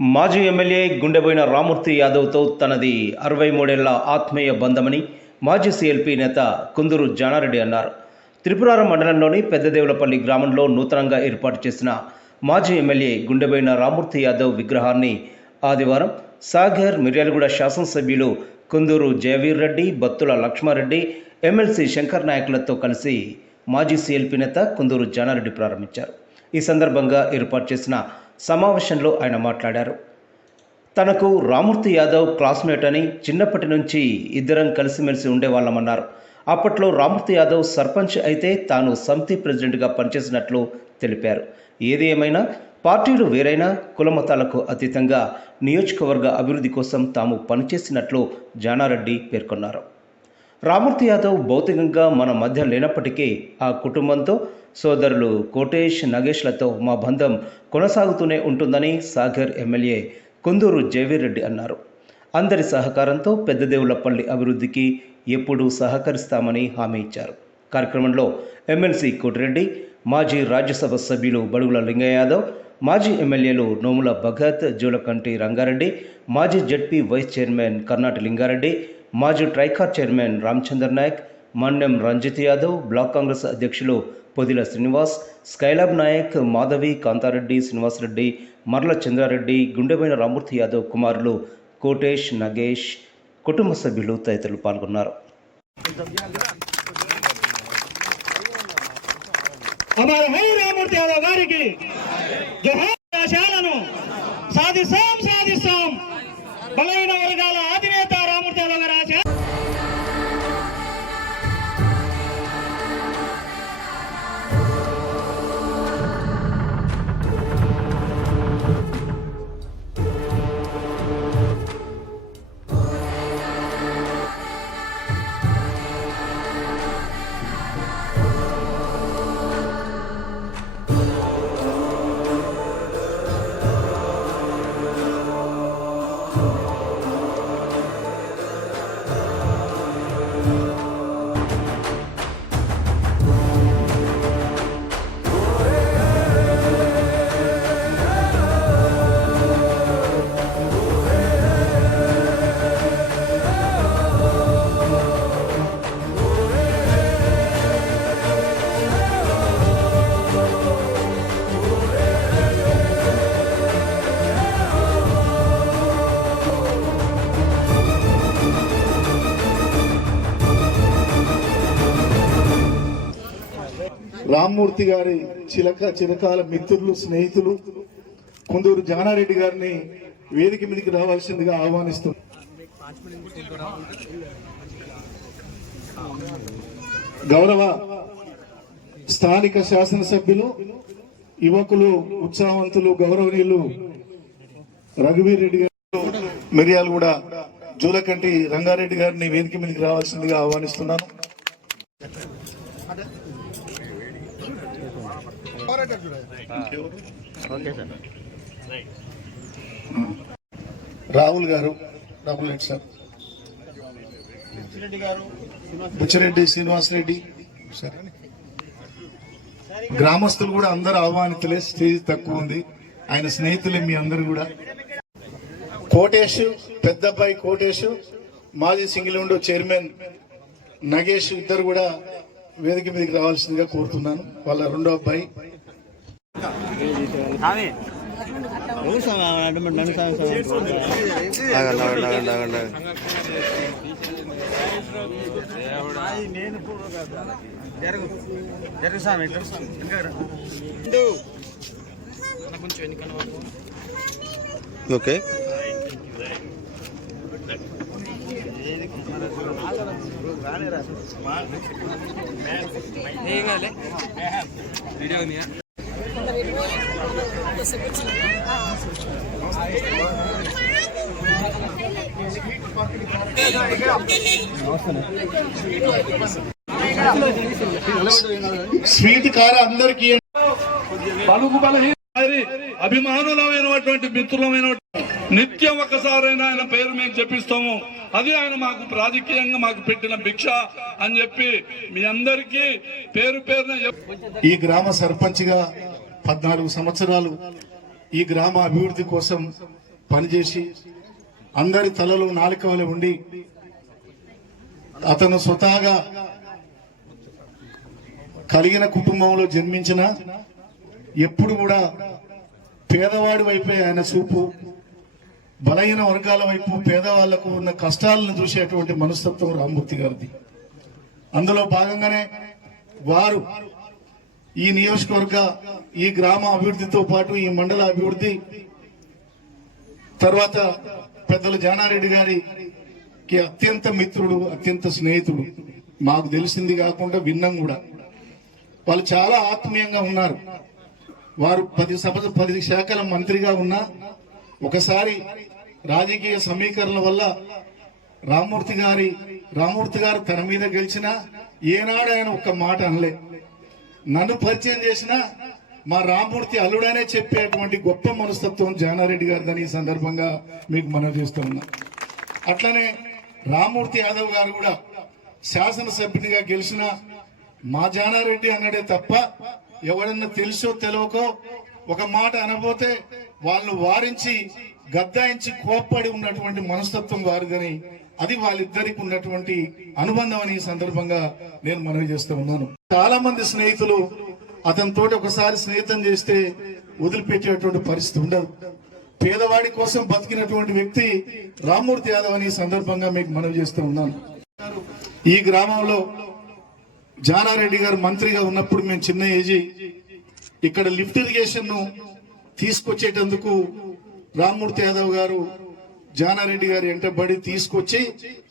మాజీ ఎమ్మెల్యే గుండెబోయిన రామూర్తి యాదవ్తో తనది 63 ఏళ్ల ఆత్మీయ బంధమని మాజీ సీఎల్పీ నేత కుందూరు జానారెడ్డి అన్నారు. త్రిపురారం మండలంలోని పెద్దదేవులపల్లి గ్రామంలో నూతనంగా ఏర్పాటు చేసిన మాజీ ఎమ్మెల్యే గుండెబోయిన రామూర్తి యాదవ్ విగ్రహాన్ని ఆదివారం సాగర్ మిర్యాలగూడ శాసనసభ్యులు కుందూరు జయవీర్ రెడ్డి, బత్తుల లక్ష్మారెడ్డి, ఎమ్మెల్సీ శంకర్ నాయకులతో కలిసి మాజీ సీఎల్పీ నేత కుందూరు జానారెడ్డి ప్రారంభించారు. ఈ సందర్భంగా ఏర్పాటు చేసిన సమావేశంలో ఆయన మాట్లాడారు. తనకు రామూర్తి యాదవ్ క్లాస్మేట్ అని, చిన్నప్పటి నుంచి ఇద్దరం కలిసిమెలిసి ఉండేవాళ్ళమన్నారు. అప్పట్లో రామూర్తి యాదవ్ సర్పంచ్ అయితే తాను సమితి ప్రెసిడెంట్గా పనిచేసినట్లు తెలిపారు. ఏది ఏమైనా పార్టీలు వేరైనా కులమతాలకు అతీతంగా నియోజకవర్గ అభివృద్ధి కోసం తాము పనిచేసినట్లు జానారెడ్డి పేర్కొన్నారు. రామూర్తి యాదవ్ భౌతికంగా మన మధ్య లేనప్పటికీ ఆ కుటుంబంతో, సోదరులు కోటేష్, నగేష్లతో మా బంధం కొనసాగుతూనే ఉంటుందని సాగర్ ఎమ్మెల్యే కుందూరు జయవీర్ రెడ్డి అన్నారు. అందరి సహకారంతో పెద్దదేవులపల్లి అభివృద్ధికి ఎప్పుడూ సహకరిస్తామని హామీ ఇచ్చారు. కార్యక్రమంలో ఎమ్మెల్సీ కోటిరెడ్డి, మాజీ రాజ్యసభ సభ్యులు బడుగుల లింగయ్య యాదవ్, మాజీ ఎమ్మెల్యేలు నోముల భగత్, జూలకంటి రంగారెడ్డి, మాజీ ZP vice chairman Karnati Lingareddy, మాజీ ట్రైకార్ చైర్మన్ రామచందర్ నాయక్, మన్నెం రంజిత్ యాదవ్, బ్లాక్ కాంగ్రెస్ అధ్యక్షులు పొదిల శ్రీనివాస్, స్కైలాబ్ నాయక్, మాధవి, కాంతారెడ్డి, శ్రీనివాసరెడ్డి, మర్ల చంద్రారెడ్డి, గుండెబోయిన రామూర్తి యాదవ్ కుమారులు కోటేష్, నగేష్, కుటుంబ సభ్యులు తదితరులు పాల్గొన్నారు. సాధిస్తాం బలైన వర్గాల అధినేత రామూర్తి యాదవ్ గారి ఆశ. రామ్మూర్తి గారి చిరకాల మిత్రులు, స్నేహితులు కుందూరు జానారెడ్డి గారిని వేదిక మీదకి రావాల్సిందిగా ఆహ్వానిస్తున్నారు. గౌరవ స్థానిక శాసనసభ్యులు, యువకులు, ఉత్సాహవంతులు, గౌరవనీయులు రఘువీర్ రెడ్డి గారు, మిర్యాలగూడ జూలకంటి రంగారెడ్డి గారిని వేదిక మీదకి రావాల్సిందిగా ఆహ్వానిస్తున్నాను. రాహుల్ గారు, రాహుల్ రెడ్డి సార్, బుచ్చిరెడ్డి, శ్రీనివాసరెడ్డి సార్, గ్రామస్తులు కూడా అందరూ ఆహ్వానితులే. స్టేజ్ తక్కువ ఉంది, ఆయన స్నేహితులే మీ అందరు కూడా. కోటేష్, పెద్దబ్బాయి కోటేష్, మాజీ సింగిల్ విండో చైర్మన్ నగేష్ ఇద్దరు కూడా వేదిక మీదకి రావాల్సిందిగా కోరుతున్నాను. వాళ్ళ రెండో అబ్బాయి ఓకే. స్వీట్ కార అందరికీ బలుగు బలహీన అభిమానులమైనటువంటి మిత్రులమైన నిత్యం ఒకసారైనా ఆయన పేరు మేము చెప్పిస్తాము. అది ఆయన మాకు రాజకీయంగా మాకు పెట్టిన భిక్ష అని చెప్పి మీ అందరికీ పేరు పేరున ఈ గ్రామ సర్పంచ్గా 14 సంవత్సరాలు ఈ గ్రామ అభివృద్ధి కోసం పనిచేసి అందరి తలలో నాలుకవలే ఉండి అతను స్వతహాగా కలిగిన కుటుంబంలో జన్మించిన ఎప్పుడు కూడా పేదవాడి వైపే ఆయన చూపు, బలహీన వర్గాల వైపు పేదవాళ్లకు ఉన్న కష్టాలను చూసేటువంటి మనస్తత్వం రామ్మూర్తి గారిది. అందులో భాగంగానే వారు ఈ నియోజకవర్గ ఈ గ్రామ అభివృద్ధితో పాటు ఈ మండల అభివృద్ధి తర్వాత పెద్దలు జానారెడ్డి గారికి అత్యంత మిత్రుడు, అత్యంత స్నేహితుడు. మాకు తెలిసింది కాకుండా విన్నాం కూడా. వాళ్ళు చాలా ఆత్మీయంగా ఉన్నారు. వారు 10 శాఖల మంత్రిగా ఉన్నా ఒకసారి రాజకీయ సమీకరణ వల్ల రామ్మూర్తి గారు తన మీద గెలిచినా ఏనాడు ఆయన ఒక్క మాట అనలే. నన్ను పరిచయం చేసినా మా రామ్మూర్తి అల్లుడనే చెప్పేటువంటి గొప్ప మనస్తత్వం జానారెడ్డి గారిదని ఈ సందర్భంగా మీకు మనవి చేస్తూ ఉన్నా. అట్లనే రామ్మూర్తి యాదవ్ గారు కూడా శాసనసభ్యునిగా గెలిచిన మా జానారెడ్డి అన్నాడే తప్ప ఎవరన్నా తెలుసో తెలియకో ఒక మాట అనబోతే వాళ్ళు వారించి గద్దాయించి కోప్పడి ఉన్నటువంటి మనస్తత్వం వారిదని, అది వాళ్ళిద్దరికి ఉన్నటువంటి అనుబంధం అని ఈ సందర్భంగా నేను మనవి చేస్తూ ఉన్నాను. చాలా మంది స్నేహితులు అతనితోటి ఒకసారి స్నేహితం చేస్తే వదిలిపెట్టేటువంటి పరిస్థితి ఉండదు. పేదవాడి కోసం బతికినటువంటి వ్యక్తి రామ్మూర్తి యాదవ్ అని ఈ సందర్భంగా మీకు మనవి చేస్తూ ఉన్నాను. ఈ గ్రామంలో జానారెడ్డి గారు మంత్రిగా ఉన్నప్పుడు మేము చిన్న ఏజీ ఇక్కడ లిఫ్ట్ ఇరిగేషన్ ను తీసుకొచ్చేటందుకు రామ్మూర్తి యాదవ్ గారు జానారెడ్డి గారు వెంటబడి తీసుకొచ్చి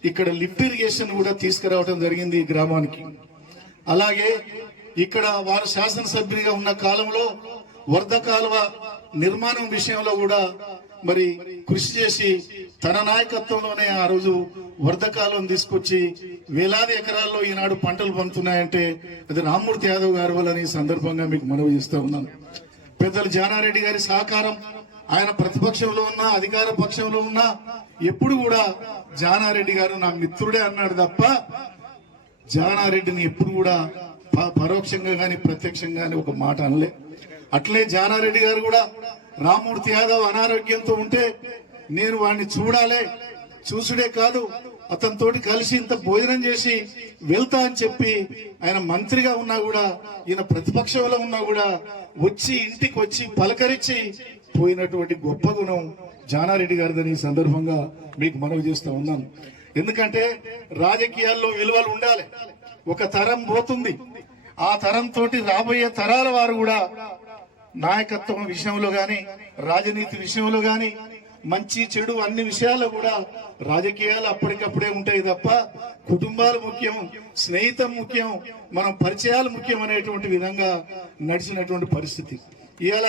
ఇక్కడ లిఫ్ట్ ఇరిగేషన్ కూడా తీసుకురావడం జరిగింది ఈ గ్రామానికి. అలాగే ఇక్కడ వారు శాసనసభ్యునిగా ఉన్న కాలంలో వరద కాలువ నిర్మాణం విషయంలో కూడా మరి కృషి చేసి తన నాయకత్వంలోనే ఆ రోజు వరద కాలువను తీసుకొచ్చి వేలాది ఎకరాల్లో ఈనాడు పంటలు పండుతున్నాయంటే అది రామ్మూర్తి యాదవ్ గారి వల్ల ఈ సందర్భంగా మీకు మనవి చేస్తూ ఉన్నాను. పెద్దలు జానారెడ్డి గారి సహకారం, ఆయన ప్రతిపక్షంలో ఉన్నా అధికార పక్షంలో ఉన్నా ఎప్పుడు కూడా జానారెడ్డి గారు నా మిత్రుడే అన్నాడు తప్ప జానారెడ్డిని ఎప్పుడు కూడా పరోక్షంగా గాని ప్రత్యక్షంగా గాని ఒక మాట అనలే. అట్లే జానారెడ్డి గారు కూడా రామ్మూర్తి యాదవ్ అనారోగ్యంతో ఉంటే నేను వాడిని చూసుడే కాదు అతనితోటి కలిసి ఇంత భోజనం చేసి వెళ్తా అని చెప్పి ఆయన మంత్రిగా ఉన్నా కూడా ఈయన ప్రతిపక్షంలో ఉన్నా కూడా వచ్చి ఇంటికి వచ్చి పలకరించి పోయినటువంటి గొప్ప గుణం జానారెడ్డి గారిదని ఈ సందర్భంగా మీకు మనవి చేస్తూ ఉన్నాను. ఎందుకంటే రాజకీయాల్లో విలువలు ఉండాలి. ఒక తరం పోతుంది, ఆ తరం తోటి రాబోయే తరాల వారు కూడా నాయకత్వం విషయంలో గాని రాజనీతి విషయంలో గాని మంచి చెడు అన్ని విషయాల్లో కూడా రాజకీయాలు అప్పటికప్పుడే ఉంటాయి తప్ప కుటుంబాలు ముఖ్యం, స్నేహితం ముఖ్యం, మనం పరిచయాలు ముఖ్యం అనేటువంటి విధంగా నడిచినటువంటి పరిస్థితి ఇవాళ.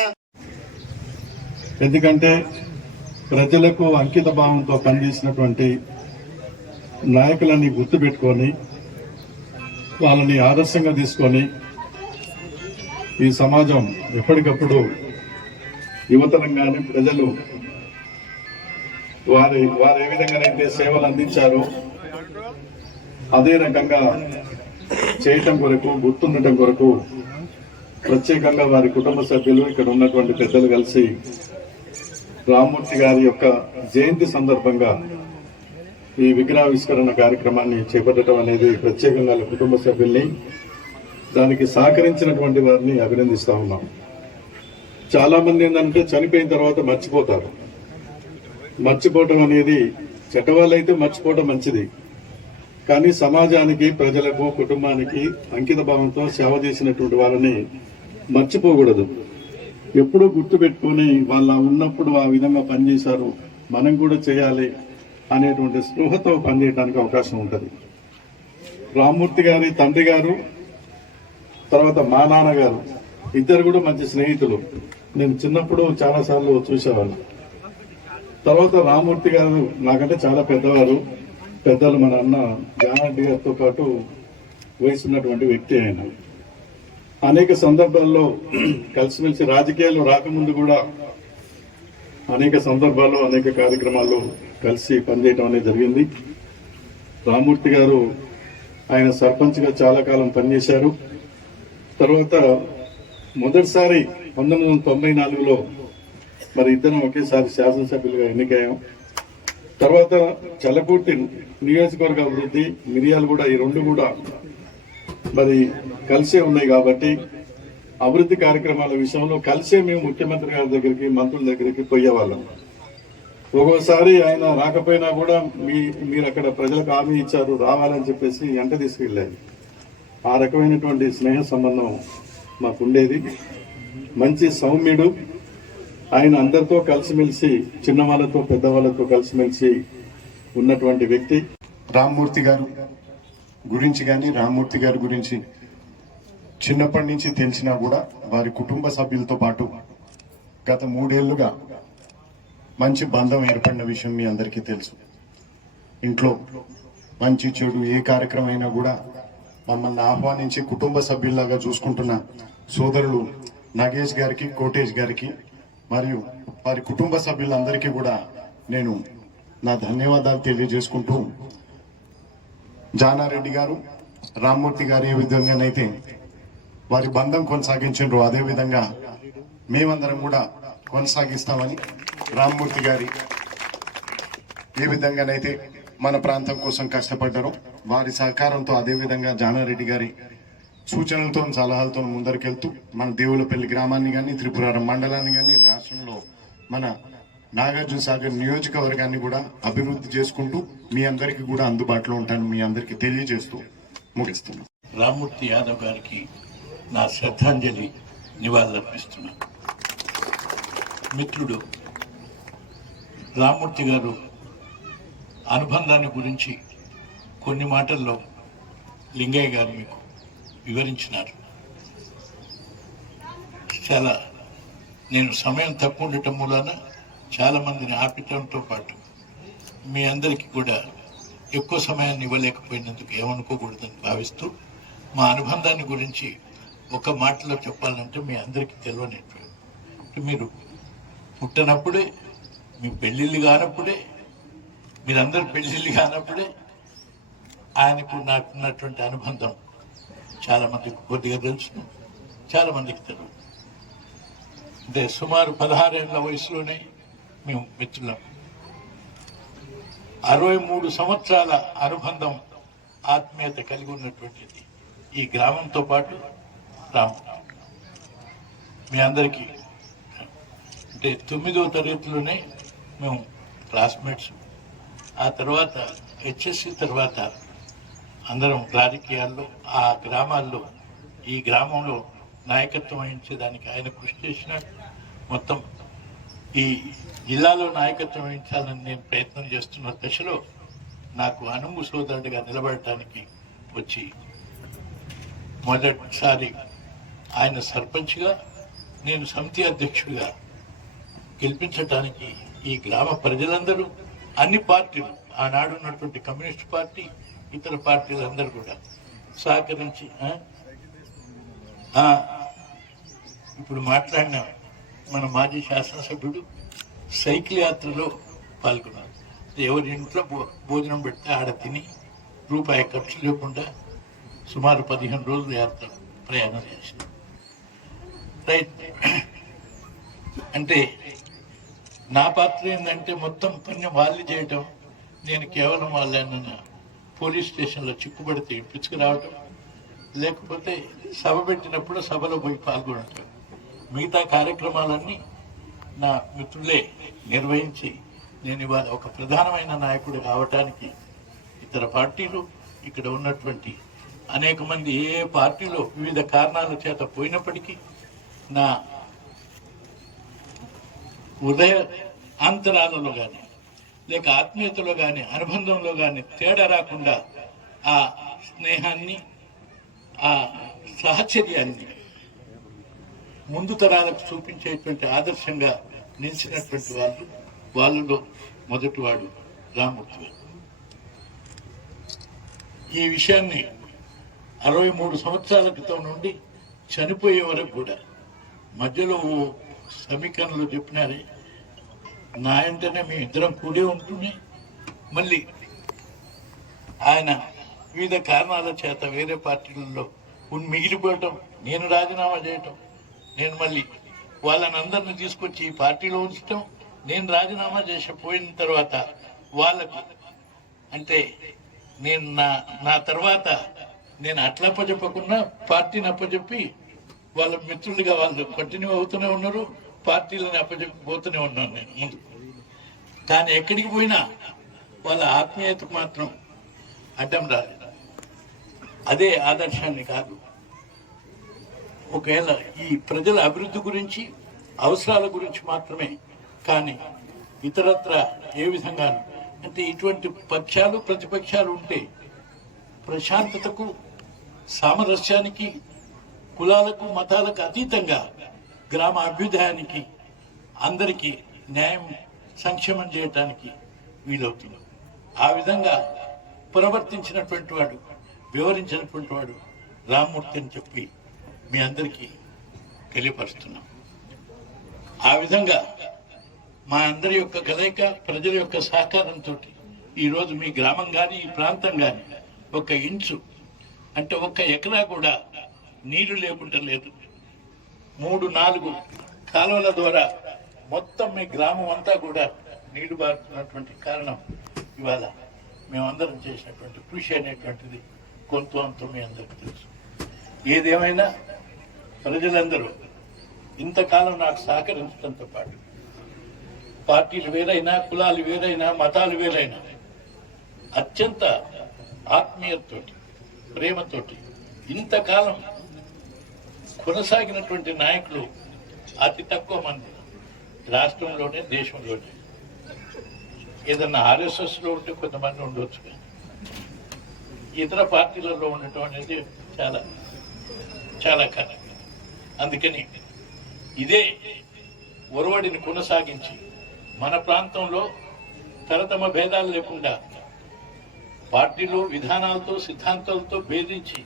ఎందుకంటే ప్రజలకు అంకిత భావంతో పనిచేసినటువంటి నాయకులని గుర్తుపెట్టుకొని వాళ్ళని ఆదర్శంగా తీసుకొని ఈ సమాజం ఎప్పటికప్పుడు యువతరం కానీ ప్రజలు వారు ఏ విధంగానైతే సేవలు అందించారో అదే రకంగా చేయటం కొరకు గుర్తుండటం కొరకు ప్రత్యేకంగా వారి కుటుంబ సభ్యులు ఇక్కడ ఉన్నటువంటి పెద్దలు కలిసి రామ్మూర్తి గారి యొక్క జయంతి సందర్భంగా ఈ విగ్రహావిష్కరణ కార్యక్రమాన్ని చేపట్టడం అనేది ప్రత్యేకంగా కుటుంబ సభ్యుల్ని దానికి సహకరించినటువంటి వారిని అభినందిస్తా ఉన్నాం. చాలా మంది ఏంటంటే చనిపోయిన తర్వాత మర్చిపోవటం అనేది చెడ్డవాళ్ళైతే మర్చిపోవటం మంచిది, కానీ సమాజానికి ప్రజలకు కుటుంబానికి అంకిత భావంతో సేవ చేసినటువంటి వాళ్ళని మర్చిపోకూడదు. ఎప్పుడూ గుర్తు పెట్టుకుని వాళ్ళ ఉన్నప్పుడు ఆ విధంగా పనిచేశారు, మనం కూడా చేయాలి అనేటువంటి స్పృహతో పనిచేయడానికి అవకాశం ఉంటుంది. రామ్మూర్తి గారి తండ్రి గారు తర్వాత మా నాన్నగారు ఇద్దరు కూడా మంచి స్నేహితులు. నేను చిన్నప్పుడు చాలా సార్లు చూసేవాళ్ళు. తర్వాత రామ్మూర్తి గారు నాకంటే చాలా పెద్దలు మన అన్న జానారెడ్డి గారితో పాటు వయసున్నటువంటి వ్యక్తి. ఆయన అనేక సందర్భాల్లో కలిసిమెలిసి రాజకీయాలు రాకముందు కూడా అనేక సందర్భాల్లో అనేక కార్యక్రమాల్లో కలిసి పనిచేయడం అనేది జరిగింది. రామ్మూర్తి గారు ఆయన సర్పంచ్గా చాలా కాలం పనిచేశారు. తర్వాత మొదటిసారి 1994లో మరి ఇద్దరం ఒకేసారి శాసనసభ్యులుగా ఎన్నికయ్యాం. తర్వాత చల్లకుర్తి నియోజకవర్గ అభివృద్ధి, మిర్యాలగూడ, ఈ రెండు కూడా మరి కలిసే ఉన్నాయి కాబట్టి అభివృద్ధి కార్యక్రమాల విషయంలో కలిసే మేము ముఖ్యమంత్రి గారి దగ్గరికి, మంత్రుల దగ్గరికి పోయేవాళ్ళం. ఒక్కోసారి ఆయన రాకపోయినా కూడా మీరు అక్కడ ప్రజలకు హామీ ఇచ్చారు రావాలని చెప్పేసి ఎంట తీసుకెళ్ళారు. ఆ రకమైనటువంటి స్నేహ సంబంధం మాకుండేది. మంచి సౌమ్యుడు ఆయన, అందరితో కలిసిమెలిసి, చిన్నవాళ్ళతో పెద్దవాళ్ళతో కలిసిమెలిసి ఉన్నటువంటి వ్యక్తి. రామ్మూర్తి గారు గురించి కానీ, రామ్మూర్తి గారి గురించి చిన్నప్పటి నుంచి తెలిసినా కూడా వారి కుటుంబ సభ్యులతో పాటు గత 3 ఏళ్లుగా మంచి బంధం ఏర్పడిన విషయం మీ అందరికీ తెలుసు. ఇంట్లో మంచి చెడు ఏ కార్యక్రమం అయినా కూడా మమ్మల్ని ఆహ్వానించి కుటుంబ సభ్యుల్లాగా చూసుకుంటున్న సోదరులు నాగేష్ గారికి, కోటేష్ గారికి మరియు వారి కుటుంబ సభ్యులందరికీ కూడా నేను నా ధన్యవాదాలు తెలియజేసుకుంటూ, జానారెడ్డి గారు, రామ్మూర్తి గారు ఏ విధంగానైతే వారి బంధం కొనసాగించారో అదే విధంగా మేమందరం కూడా కొనసాగిస్తామని, రామ్మూర్తి గారి ఏ విధంగానైతే మన ప్రాంతం కోసం కష్టపడ్డారో వారి సహకారంతో, అదే విధంగా జానారెడ్డి గారి సూచనలతో, సలహాలతో ముందరికెళ్తూ మన దేవులపల్లి గ్రామాన్ని కానీ, త్రిపురారం మండలాన్ని కానీ, రాష్ట్రంలో మన నాగార్జున సాగర్ నియోజకవర్గాన్ని కూడా అభివృద్ధి చేసుకుంటూ మీ అందరికీ కూడా అందుబాటులో ఉంటాను మీ అందరికీ తెలియజేస్తూ ముగిస్తున్నాను. రామ్మూర్తి యాదవ్ గారికి నా శ్రద్ధాంజలి నివాళులర్పిస్తున్నాను. మిత్రుడు రామ్మూర్తి గారు అనుబంధాన్ని గురించి కొన్ని మాటల్లో లింగయ్య గారు మీకు వివరించినారు. చాలా నేను సమయం తక్కువ ఉండటం మూలాన చాలా మందిని ఆపటంతో పాటు మీ అందరికీ కూడా ఎక్కువ సమయాన్ని ఇవ్వలేకపోయినందుకు ఏమనుకోకూడదని భావిస్తూ, మా అనుబంధాన్ని గురించి ఒక మాటలో చెప్పాలంటే మీ అందరికీ తెలియనట్టు, మీరు పుట్టినప్పుడే, మీ పెళ్ళిళ్ళు కానప్పుడే, మీరందరూ పెళ్ళిళ్ళు కానప్పుడే ఆయనకు నాకున్నటువంటి అనుబంధం చాలా మందికి కొద్దిగా తెలుసు, చాలా మందికి తెలియదు. అంటే సుమారు 16 ఏళ్ల వయసులోనే మేము మిత్రులం. 63 సంవత్సరాల అనుబంధం, ఆత్మీయత కలిగి ఉన్నటువంటిది ఈ గ్రామంతో పాటు రాము. మీ అందరికీ అంటే 9వ తరగతిలోనే మేము క్లాస్మేట్స్. ఆ తర్వాత హెచ్ఎస్సి తర్వాత అందరం రాజకీయాల్లో, ఆ గ్రామాల్లో, ఈ గ్రామంలో నాయకత్వం వహించేదానికి ఆయన కృషి చేసినాడు. మొత్తం ఈ జిల్లాలో నాయకత్వం వహించాలని నేను ప్రయత్నం చేస్తున్న దశలో నాకు అనుము సోదరుడిగా నిలబడటానికి వచ్చి మొదటిసారి ఆయన సర్పంచ్గా, నేను సమితి అధ్యక్షుడిగా గెలిపించడానికి ఈ గ్రామ ప్రజలందరూ, అన్ని పార్టీలు, ఆనాడు ఉన్నటువంటి కమ్యూనిస్ట్ పార్టీ, ఇతర పార్టీలందరూ కూడా సహకరించి, ఇప్పుడు మాట్లాడిన మన మాజీ శాసనసభ్యుడు సైకిల్ యాత్రలో పాల్గొన్నారు. ఎవరి ఇంట్లో భోజనం పెడితే ఆడ తిని రూపాయి ఖర్చు లేకుండా సుమారు 15 రోజుల యాత్ర ప్రయాణం చేశారు. రైట్. అంటే నా పాత్ర ఏంటంటే మొత్తం పని వాళ్ళు చేయటం, నేను కేవలం వాళ్ళని పోలీస్ స్టేషన్లో చిక్కుబడితే ఇప్పించుకురావటం, లేకపోతే సభ పెట్టినప్పుడు సభలో పోయి పాల్గొనటం. మిగతా కార్యక్రమాలన్నీ నా మిత్రులే నిర్వహించి నేను ఇవాళ ఒక ప్రధానమైన నాయకుడు కావటానికి, ఇతర పార్టీలు, ఇక్కడ ఉన్నటువంటి అనేక మంది ఏ పార్టీలో వివిధ కారణాల చేత పోయినప్పటికీ నా హృదయ అంతరాలలో కానీ, లేక ఆత్మీయతలో కానీ, అనుబంధంలో కానీ తేడా రాకుండా ఆ స్నేహాన్ని, ఆ సహచర్యాన్ని ముందు తరాలకు చూపించేటువంటి ఆదర్శంగా నిలిచినటువంటి వాళ్ళలో మొదటివాడు రామ్మూర్తి గారు. ఈ విషయాన్ని 63 సంవత్సరాల క్రితం నుండి చనిపోయే వరకు కూడా మధ్యలో సమీకరణలో చెప్పినారే, నా వెంటనే మేము ఇద్దరం కూడే ఉంటూనే మళ్ళీ ఆయన వివిధ కారణాల చేత వేరే పార్టీలలో మిగిలిపోవటం, నేను రాజీనామా చేయటం, నేను మళ్ళీ వాళ్ళని అందరిని తీసుకొచ్చి ఈ పార్టీలో ఉంచడం, నేను రాజీనామా చేసి పోయిన తర్వాత వాళ్ళకు అంటే నేను నా తర్వాత నేను అట్లా అప్పచెప్పకుండా పార్టీని అప్పచెప్పి వాళ్ళ మిత్రులుగా వాళ్ళు కంటిన్యూ అవుతూనే ఉన్నారు, పార్టీలను అప్పచెప్పిపోతూనే ఉన్నాను నేను ముందు. కానీ ఎక్కడికి పోయినా వాళ్ళ ఆత్మీయతకు మాత్రం అడ్డం రాలేదు. అదే ఆదర్శాన్ని కాదు. ఒకవేళ ఈ ప్రజల అభివృద్ధి గురించి, అవసరాల గురించి మాత్రమే, కానీ ఇతరత్ర ఏ విధంగా అంటే ఇటువంటి పక్షాలు ప్రతిపక్షాలు ఉంటే ప్రశాంతతకు, సామరస్యానికి, కులాలకు మతాలకు అతీతంగా గ్రామ అభ్యుదయానికి, అందరికీ న్యాయం సంక్షేమం చేయటానికి వీలవుతుంది. ఆ విధంగా ప్రవర్తించినటువంటి వాడు, వివరించినటువంటి వాడు రామ్మూర్తి అని చెప్పి మీ అందరికీ తెలియపరుస్తున్నాం. ఆ విధంగా మా అందరి యొక్క కలయిక, ప్రజల యొక్క సహకారంతో ఈరోజు మీ గ్రామం కానీ ఈ ప్రాంతం కానీ ఒక ఇంచు అంటే 1 ఎకరా కూడా నీళ్లు లేకుండా లేదు. 3-4 కాలువల ద్వారా మొత్తం మీ గ్రామం అంతా కూడా నీళ్లు బారుతున్నటువంటి కారణం ఇవాళ మేమందరం చేసినటువంటి కృషి అనేటువంటిది కొంత మీ అందరికీ తెలుసు. ఏదేమైనా ప్రజలందరూ ఇంతకాలం నాకు సహకరించడంతో పాటు పార్టీలు వేరైనా, కులాలు వేరైనా, మతాలు వేరైనా అత్యంత ఆత్మీయతతోటి, ప్రేమతోటి ఇంతకాలం కొనసాగినటువంటి నాయకులు అతి తక్కువ మంది రాష్ట్రంలోనే, దేశంలోనే. ఏదన్నా ఆర్ఎస్ఎస్లో ఉంటే కొంతమంది ఉండొచ్చు, కానీ ఇతర పార్టీలలో ఉండటం అనేది చాలా చాలా కష్టం. అందుకని ఇదే ఒరవడిని కొనసాగించి మన ప్రాంతంలో తరతమ భేదాలు లేకుండా పార్టీలు విధానాలతో, సిద్ధాంతాలతో భేదించి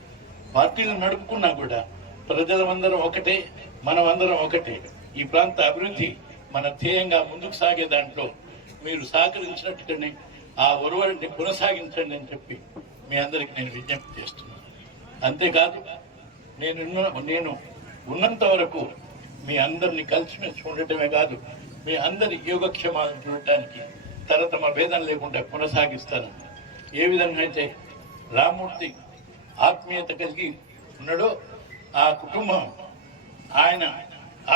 పార్టీలు నడుపుకున్నా కూడా ప్రజలమందరం ఒకటే, మనమందరం ఒకటే. ఈ ప్రాంత అభివృద్ధి మన ధ్యేయంగా ముందుకు సాగే దాంట్లో మీరు సహకరించినట్టుగానే ఆ ఒరవడిని కొనసాగించండి అని చెప్పి మీ అందరికి నేను విజ్ఞప్తి చేస్తున్నాను. అంతేకాదు, నేను ఉన్నంత వరకు మీ అందరినీ కలిసిమెలిసి ఉండటమే కాదు, మీ అందరి యోగక్షేమాలను చూడటానికి తరతమ భేదం లేకుండా కొనసాగిస్తాను. ఏ విధంగా అయితే రామ్మూర్తి ఆత్మీయత కలిగి ఉన్నాడో ఆ కుటుంబం ఆయన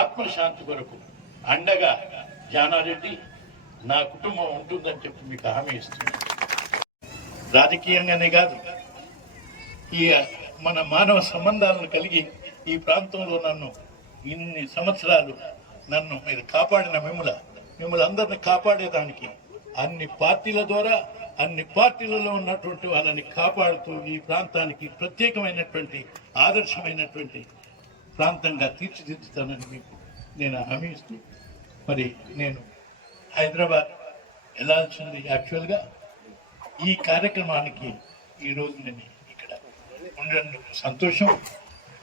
ఆత్మశాంతి కొరకు అండగా జానారెడ్డి నా కుటుంబం ఉంటుందని చెప్పి మీకు హామీ ఇస్తున్నాను. రాజకీయంగానే కాదు, ఈ మన మానవ సంబంధాలను కలిగి ఈ ప్రాంతంలో నన్ను ఇన్ని సంవత్సరాలు నన్ను మీరు కాపాడిన మిమ్మల్ని అందరిని కాపాడేదానికి అన్ని పార్టీల ద్వారా, అన్ని పార్టీలలో ఉన్నటువంటి వాళ్ళని కాపాడుతూ ఈ ప్రాంతానికి ప్రత్యేకమైనటువంటి, ఆదర్శమైనటువంటి ప్రాంతంగా తీర్చిదిద్దుతానని మీకు నేను హామీ ఇస్తూ, మరి నేను హైదరాబాద్ వెళ్ళాల్సింది యాక్చువల్గా ఈ కార్యక్రమానికి ఈరోజు నేను ఇక్కడ ఉండేందుకు సంతోషం.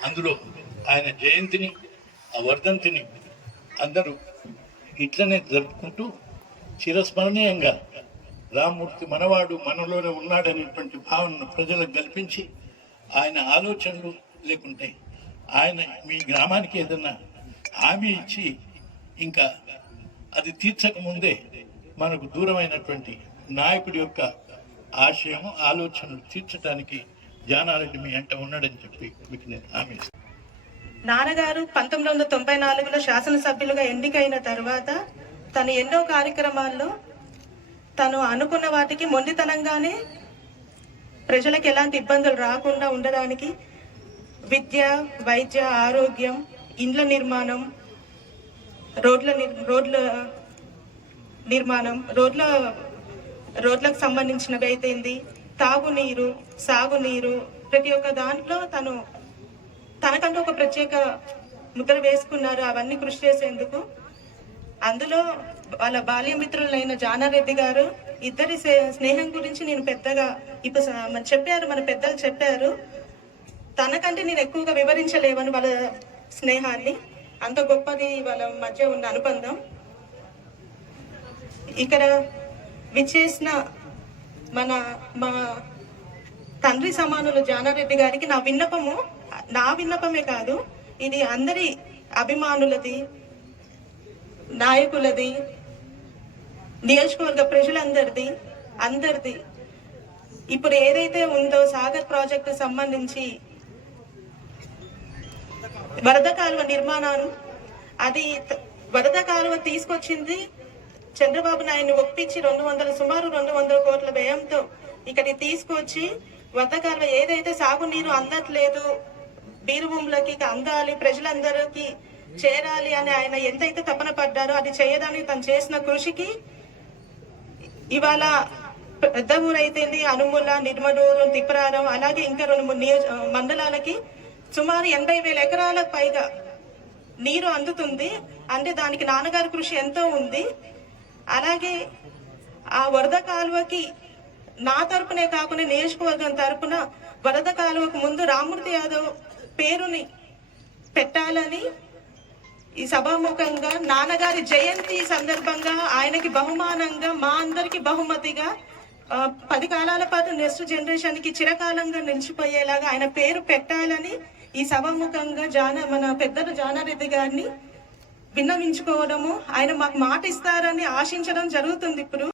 అందులో ఆయన జయంతిని, ఆ వర్ధంతిని అందరూ ఇట్లనే జరుపుకుంటూ చిరస్మరణీయంగా రామ్మూర్తి మనవాడు మనలోనే ఉన్నాడనేటువంటి భావనను ప్రజలకు కల్పించి, ఆయన ఆలోచనలు లేకుంటే ఆయన మీ గ్రామానికి ఏదన్నా హామీ ఇచ్చి ఇంకా అది తీర్చక ముందే మనకు దూరమైనటువంటి నాయకుడి యొక్క ఆశయం, ఆలోచనలు తీర్చడానికి జానారెడ్డి మీ అంట ఉన్నాడని చెప్పి మీకు నేను హామీ ఇస్తాను. నాన్నగారు 1994లో శాసనసభ్యులుగా ఎన్నికైన తర్వాత తను ఎన్నో కార్యక్రమాల్లో తను అనుకున్న వాటికి మొండితనంగానే ప్రజలకు ఎలాంటి ఇబ్బందులు రాకుండా ఉండడానికి విద్య, వైద్య, ఆరోగ్యం, ఇండ్ల నిర్మాణం, రోడ్ల నిర్మాణం, రోడ్లకు సంబంధించినవి అయితేంది, తాగునీరు, సాగునీరు, ప్రతి ఒక్క దాంట్లో తనకంటూ ఒక ప్రత్యేక ముద్ర వేసుకున్నారు. అవన్నీ కృషి చేసేందుకు అందులో వాళ్ళ బాల్యమిత్రులైన జానారెడ్డి గారు ఇద్దరి స్నేహం గురించి నేను పెద్దగా ఇప్పుడు చెప్పారు, మన పెద్దలు చెప్పారు. తనకంటే నేను ఎక్కువగా వివరించలేవని వాళ్ళ స్నేహాన్ని, అంత గొప్పది వాళ్ళ మధ్య ఉన్న అనుబంధం. ఇక్కడ విచ్చేసిన మా తండ్రి సమానులు జానారెడ్డి గారికి నా విన్నపమే కాదు, ఇది అందరి అభిమానులది, నాయకులది, నియోజకవర్గ ప్రజలందరిది, అందరిది ఇప్పుడు ఏదైతే ఉందో సాగర్ ప్రాజెక్టు సంబంధించి వరద కాలువ నిర్మాణం, అది వరద కాలువ తీసుకొచ్చింది చంద్రబాబు నాయుడు ఒప్పించి సుమారు 200 కోట్ల వ్యయంతో ఇక్కడికి తీసుకొచ్చి వరద కాలువ ఏదైతే సాగునీరు అందట్లేదు, బీరు భూములకి అందాలి, ప్రజలందరికీ చేరాలి అని ఆయన ఎంతైతే తపన పడ్డారో అది చేయడానికి తను చేసిన కృషికి ఇవాళ పెద్ద ఊరైతేంది, అనుముల, నిర్మలూరు, తిప్పరారం, అలాగే ఇంకా 2-3 మండలాలకి సుమారు 80,000 ఎకరాలకు పైగా నీరు అందుతుంది. అంటే దానికి నాన్నగారి కృషి ఎంతో ఉంది. అలాగే ఆ వరద కాలువకి నా తరపునే కాకుండా నియోజకవర్గం తరపున వరద కాలువకు ముందు రామ్మూర్తి యాదవ్ పేరుని పెట్టాలని ఈ సభాముఖంగా నాన్నగారి జయంతి సందర్భంగా ఆయనకి బహుమానంగా మా అందరికి బహుమతిగా 10 కాలాల పాటు నెక్స్ట్ జనరేషన్ కి చిరకాలంగా నిలిచిపోయేలాగా ఆయన పేరు పెట్టాలని ఈ సభాముఖంగా మన పెద్దలు జానారెడ్డి గారిని విన్నవించుకోవడము, ఆయన మాకు మాట ఇస్తారని ఆశించడం జరుగుతుంది ఇప్పుడు.